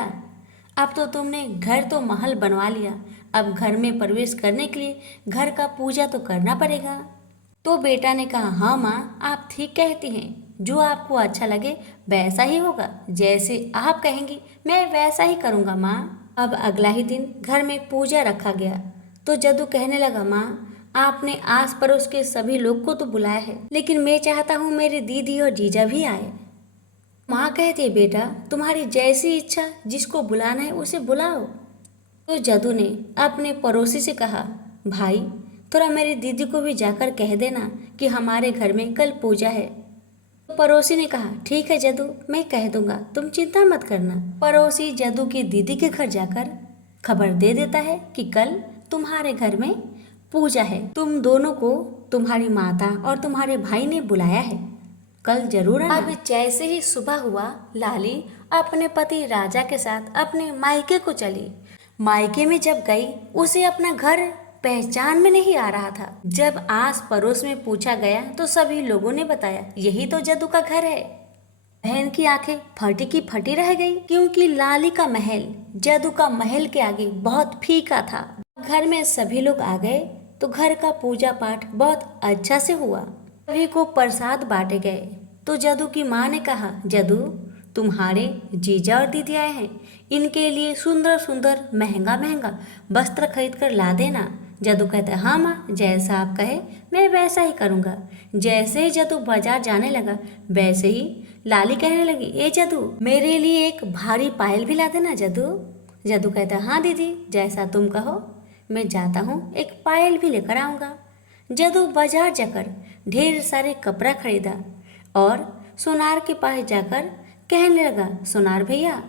अब तो तुमने घर तो महल बनवा लिया, अब घर में प्रवेश करने के लिए घर का पूजा तो करना पड़ेगा। तो बेटा ने कहा, हाँ माँ, आप ठीक कहती हैं, जो आपको अच्छा लगे वैसा ही होगा, जैसे आप कहेंगी मैं वैसा ही करूँगा माँ। अब अगला ही दिन घर में पूजा रखा गया। तो जदू कहने लगा, माँ आपने आस पड़ोस के सभी लोग को तो बुलाया है, लेकिन मैं चाहता हूँ मेरी दीदी और जीजा भी आए। माँ कहती है, बेटा तुम्हारी जैसी इच्छा, जिसको बुलाना है उसे बुलाओ। तो जदू ने अपने पड़ोसी से कहा, भाई थोड़ा मेरी दीदी को भी जाकर कह देना कि हमारे घर में कल पूजा है। तो पड़ोसी ने कहा, ठीक है जदू, मैं कह दूंगा, तुम चिंता मत करना। पड़ोसी जदू की दीदी के घर जाकर खबर दे देता है कि कल तुम्हारे घर में पूजा है, तुम दोनों को तुम्हारी माता और तुम्हारे भाई ने बुलाया है, कल जरूर आना। अब जैसे ही सुबह हुआ, लाली अपने पति राजा के साथ अपने मायके को चली। मायके में जब गई, उसे अपना घर पहचान में नहीं आ रहा था। जब आस पड़ोस में पूछा गया तो सभी लोगों ने बताया, यही तो जदू का घर है। बहन की आंखें फटी की फटी रह गई, क्योंकि लाली का महल जदू का महल के आगे बहुत फीका था। घर में सभी लोग आ गए। तो घर का पूजा पाठ बहुत अच्छा से हुआ। सभी को प्रसाद बांटे गए तो जदू की माँ ने कहा, जदू तुम्हारे जीजा और दीदी आए हैं, इनके लिए सुंदर सुंदर महंगा महंगा वस्त्र खरीद कर ला देना। जदू कहता है, हाँ माँ, जैसा आप कहे मैं वैसा ही करूँगा। जैसे ही जदू बाजार जाने लगा वैसे ही लाली कहने लगी, ए जदू मेरे लिए एक भारी पायल भी ला देना जदू। जदू कहता है, हाँ दीदी, जैसा तुम कहो मैं जाता हूँ, एक पायल भी लेकर आऊँगा। जदू बाजार जाकर ढेर सारे कपड़ा खरीदा और सोनार के पास जाकर कहने लगा, सोनार भैया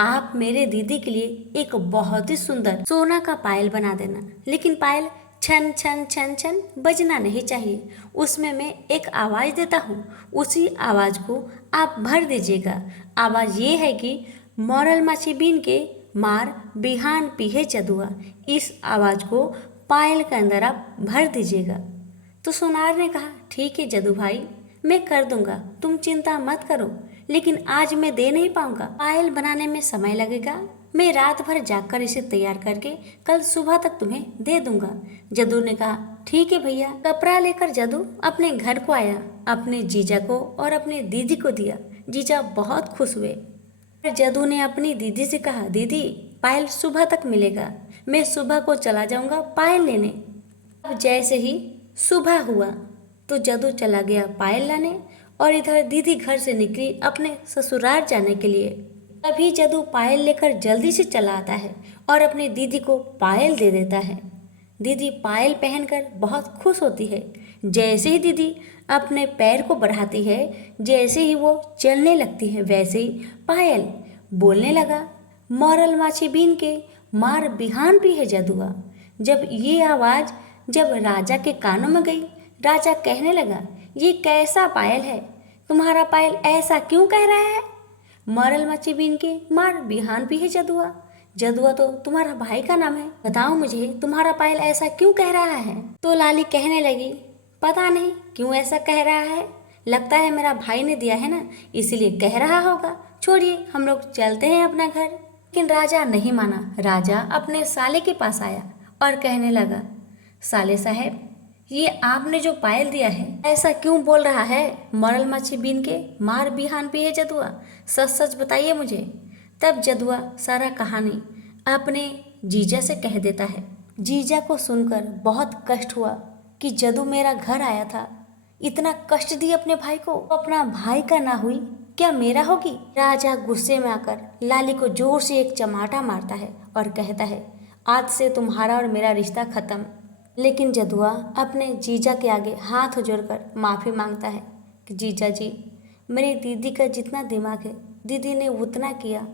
आप मेरे दीदी के लिए एक बहुत ही सुंदर सोना का पायल बना देना, लेकिन पायल छन छन छन छन बजना नहीं चाहिए। उसमें मैं एक आवाज़ देता हूँ, उसी आवाज़ को आप भर दीजिएगा। आवाज़ ये है कि मौरल माछी बीन के मार बिहान पीहे जदुआ। इस आवाज़ को पायल के अंदर आप भर दीजिएगा। तो सोनार ने कहा, ठीक है जदू भाई, मैं कर दूंगा, तुम चिंता मत करो, लेकिन आज मैं दे नहीं पाऊंगा, पायल बनाने में समय लगेगा। मैं रात भर जाकर इसे तैयार करके कल सुबह तक तुम्हें दे दूंगा। जदू ने कहा, ठीक है भैया। कपड़ा लेकर जदू अपने घर को आया, अपने जीजा को और अपने दीदी को दिया। जीजा बहुत खुश हुए। जदू ने अपनी दीदी से कहा, दीदी पायल सुबह तक मिलेगा, मैं सुबह को चला जाऊंगा पायल लेने। अब जैसे ही सुबह हुआ तो जदू चला गया पायल लाने और इधर दीदी घर से निकली अपने ससुराल जाने के लिए। तभी जदू पायल लेकर जल्दी से चला आता है और अपनी दीदी को पायल दे देता है। दीदी पायल पहनकर बहुत खुश होती है। जैसे ही दीदी अपने पैर को बढ़ाती है, जैसे ही वो चलने लगती है, वैसे ही पायल बोलने लगा, मौरल माछी बीन के मार बिहान पी है जदुआ। जब ये आवाज़ जब राजा के कानों में गई, राजा कहने लगा, ये कैसा पायल है, तुम्हारा पायल ऐसा क्यों कह रहा है? मौरल माछी बीन के मार बिहान पी है जदुआ। जदुआ तो तुम्हारा भाई का नाम है, बताओ मुझे तुम्हारा पायल ऐसा क्यों कह रहा है? तो लाली कहने लगी, पता नहीं क्यों ऐसा कह रहा है, लगता है मेरा भाई ने दिया है ना, इसीलिए कह रहा होगा। छोड़िए, हम लोग चलते हैं अपना घर। लेकिन राजा नहीं माना। राजा अपने साले के पास आया और कहने लगा, साले साहब, ये आपने जो पायल दिया है ऐसा क्यों बोल रहा है? मौरल माछी बीन के मार बिहान पी है जदुआ, सच सच बताइए मुझे। तब जदुआ सारा कहानी अपने जीजा से कह देता है। जीजा को सुनकर बहुत कष्ट हुआ कि जदू मेरा घर आया था, इतना कष्ट दी अपने भाई को, अपना भाई का ना हुई क्या मेरा होगी? राजा गुस्से में आकर लाली को जोर से एक चमाटा मारता है और कहता है, आज से तुम्हारा और मेरा रिश्ता खत्म। लेकिन जदुआ अपने जीजा के आगे हाथ जोड़कर माफ़ी मांगता है कि जीजा जी, मेरी दीदी का जितना दिमाग है दीदी ने उतना किया,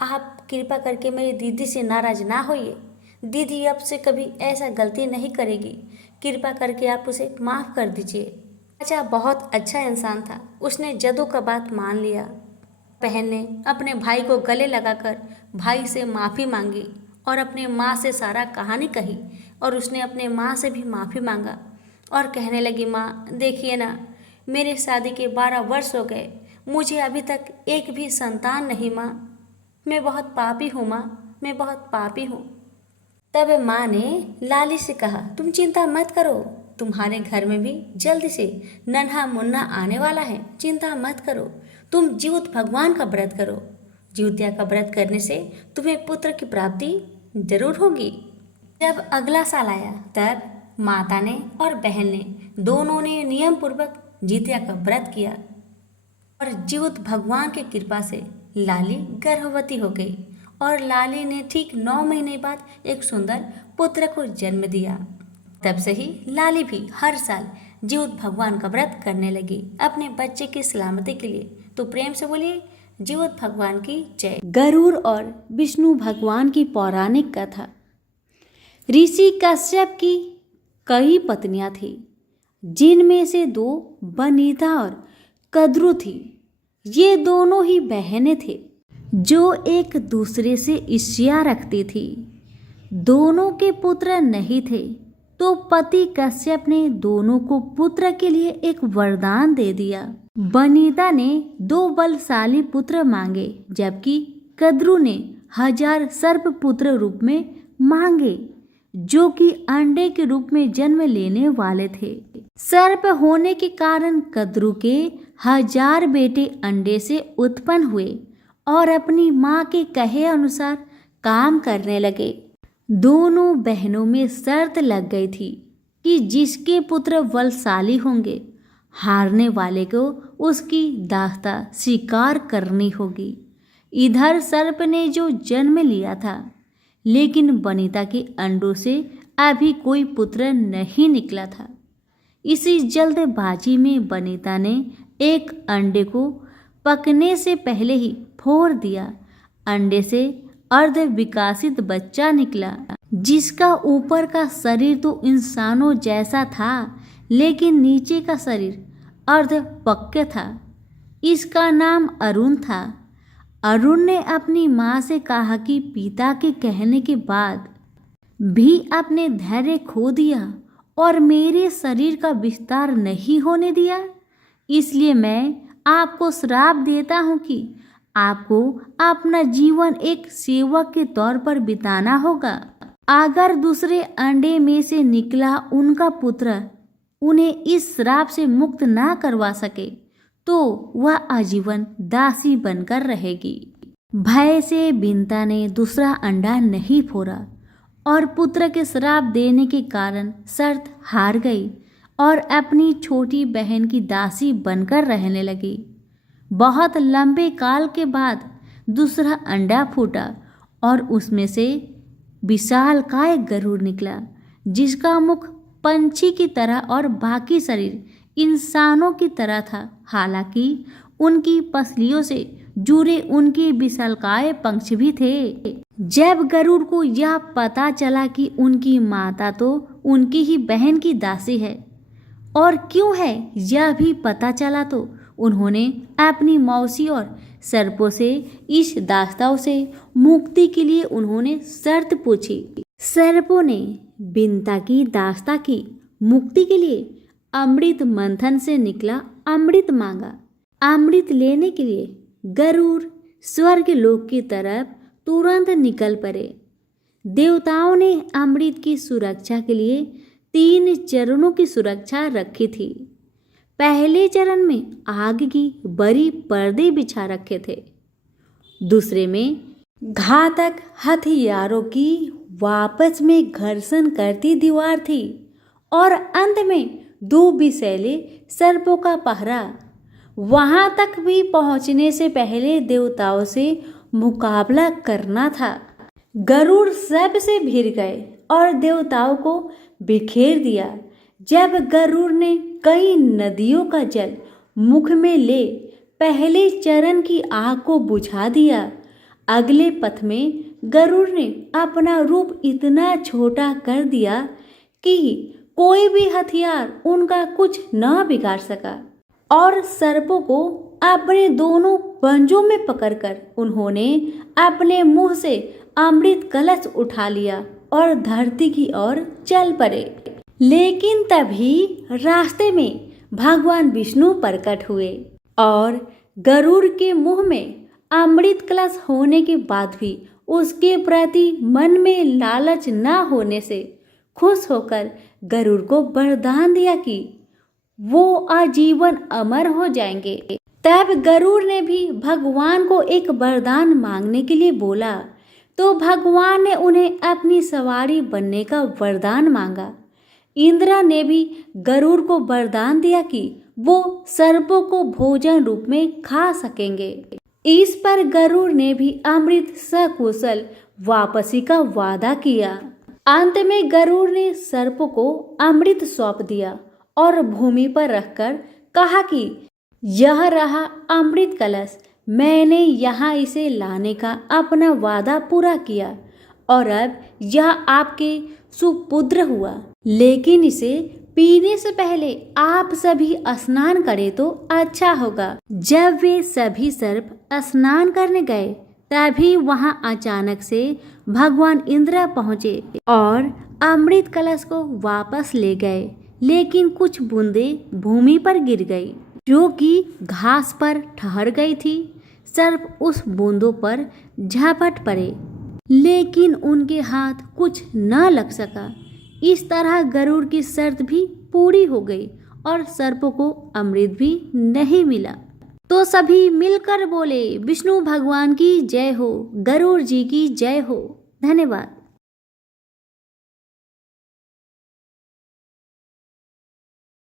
आप कृपा करके मेरी दीदी से नाराज ना होइए। दीदी अब से कभी ऐसा गलती नहीं करेगी, कृपा करके आप उसे माफ़ कर दीजिए। राजा बहुत अच्छा इंसान था, उसने जदू का बात मान लिया। बहन ने अपने भाई को गले लगाकर भाई से माफ़ी मांगी और अपने माँ से सारा कहानी कही और उसने अपने माँ से भी माफ़ी मांगा और कहने लगी, माँ देखिए ना, मेरे शादी के 12 वर्ष हो गए, मुझे अभी तक एक भी संतान नहीं माँ, मैं बहुत पापी हूँ माँ, मैं बहुत पापी हूँ। तब माँ ने लाली से कहा, तुम चिंता मत करो, तुम्हारे घर में भी जल्दी से नन्हा मुन्ना आने वाला है, चिंता मत करो, तुम जीवत भगवान का व्रत करो। जीवत्या का व्रत करने से तुम्हें पुत्र की प्राप्ति जरूर होगी। जब अगला साल आया तब माता ने और बहन ने दोनों ने नियम पूर्वक जीतिया का व्रत किया और जीवत भगवान की कृपा से लाली गर्भवती हो गई और लाली ने ठीक 9 महीने बाद एक सुंदर पुत्र को जन्म दिया। तब से ही लाली भी हर साल जीवत भगवान का व्रत करने लगी अपने बच्चे की सलामती के लिए। तो प्रेम से बोलिए, जीवत भगवान की जय। गरुड़ और विष्णु भगवान की पौराणिक कथा। ऋषि कश्यप की कई पत्नियां थी, जिनमें से 2 वनिता और कद्रु थी। ये दोनों ही बहनें थे जो एक दूसरे से ईर्ष्या रखती थी। दोनों के पुत्र नहीं थे, तो पति कश्यप ने दोनों को पुत्र के लिए एक वरदान दे दिया। वनिता ने 2 बलशाली पुत्र मांगे, जबकि कद्रु ने 1000 सर्प पुत्र रूप में मांगे। जो कि अंडे के रूप में जन्म लेने वाले थे। सर्प होने के कारण कद्रू के 1000 बेटे अंडे से उत्पन्न हुए और अपनी माँ के कहे अनुसार काम करने लगे। दोनों बहनों में शर्त लग गई थी कि जिसके पुत्र बलशाली होंगे, हारने वाले को उसकी दास्ता स्वीकार करनी होगी। इधर सर्प ने जो जन्म लिया था, लेकिन वनिता के अंडों से अभी कोई पुत्र नहीं निकला था। इसी जल्दबाजी में वनिता ने एक अंडे को पकने से पहले ही फोड़ दिया। अंडे से अर्ध विकसित बच्चा निकला, जिसका ऊपर का शरीर तो इंसानों जैसा था, लेकिन नीचे का शरीर अर्ध पक्के था। इसका नाम अरुण था। अरुण ने अपनी माँ से कहा कि पिता के कहने के बाद भी अपने धैर्य खो दिया और मेरे शरीर का विस्तार नहीं होने दिया, इसलिए मैं आपको श्राप देता हूँ कि आपको अपना जीवन एक सेवक के तौर पर बिताना होगा। अगर दूसरे अंडे में से निकला उनका पुत्र उन्हें इस श्राप से मुक्त ना करवा सके तो वह आजीवन दासी बनकर रहेगी। भय से बिंता ने दूसरा अंडा नहीं फोड़ा और पुत्र के श्राप देने के कारण शर्त हार गई और अपनी छोटी बहन की दासी बनकर रहने लगी। बहुत लंबे काल के बाद दूसरा अंडा फूटा और उसमें से विशालकाय गरुड़ निकला, जिसका मुख पंछी की तरह और बाकी शरीर इंसानों की तरह था। हालांकि उनकी पसलियों से जुड़े उनके विशालकाय पंख भी थे। जब गरुड़ को यह पता चला कि उनकी माता तो उनकी ही बहन की दासी है और क्यों है यह भी पता चला, तो उन्होंने अपनी मौसी और सर्पों से इस दास्ताओं से मुक्ति के लिए उन्होंने शर्त पूछी। सर्पों ने बिंता की दास्ता की मुक्ति के लिए अमृत मंथन से निकला अमृत मांगा। अमृत लेने के लिए गरुड़ स्वर्ग लोक की तरफ तुरंत निकल पड़े। देवताओं ने अमृत की सुरक्षा के लिए 3 चरणों की सुरक्षा रखी थी। पहले चरण में आग की बड़ी पर्दे बिछा रखे थे, दूसरे में घातक हथियारों की वापस में घर्षण करती दीवार थी और अंत में 2 विषैले सर्पों का पहरा। वहां तक भी पहुंचने से पहले देवताओं से मुकाबला करना था। गरुड़ सबसे भिड़ गए और देवताओं को बिखेर दिया। जब गरुड़ ने कई नदियों का जल मुख में ले पहले चरण की आग को बुझा दिया, अगले पथ में गरुड़ ने अपना रूप इतना छोटा कर दिया कि कोई भी हथियार उनका कुछ न बिगाड़ सका और सर्पों को अपने दोनों पंजों में पकड़कर उन्होंने अपने मुंह से अमृत कलश उठा लिया और धरती की ओर चल पड़े। लेकिन तभी रास्ते में भगवान विष्णु प्रकट हुए और गरुड़ के मुंह में अमृत कलश होने के बाद भी उसके प्रति मन में लालच न होने से खुश होकर गरुड़ को वरदान दिया कि वो आजीवन अमर हो जाएंगे। तब गरुड़ ने भी भगवान को एक वरदान मांगने के लिए बोला, तो भगवान ने उन्हें अपनी सवारी बनने का वरदान मांगा। इंद्र ने भी गरुड़ को वरदान दिया कि वो सर्पों को भोजन रूप में खा सकेंगे। इस पर गरुड़ ने भी अमृत सकुशल वापसी का वादा किया। अंत में गरुड़ ने सर्पों को अमृत सौंप दिया और भूमि पर रखकर कहा कि यह रहा अमृत कलश, मैंने यहाँ इसे लाने का अपना वादा पूरा किया और अब यह आपके सुपुत्र हुआ, लेकिन इसे पीने से पहले आप सभी स्नान करें तो अच्छा होगा। जब वे सभी सर्प स्नान करने गए तभी वहां अचानक से भगवान इंद्र पहुंचे और अमृत कलश को वापस ले गए, लेकिन कुछ बूंदें भूमि पर गिर गई जो कि घास पर ठहर गई थी। सर्प उस बूंदों पर झपट पड़े लेकिन उनके हाथ कुछ न लग सका। इस तरह गरुड़ की शर्त भी पूरी हो गई और सर्प को अमृत भी नहीं मिला। तो सभी मिलकर बोले, विष्णु भगवान की जय हो, गरुड़ जी की जय हो। धन्यवाद।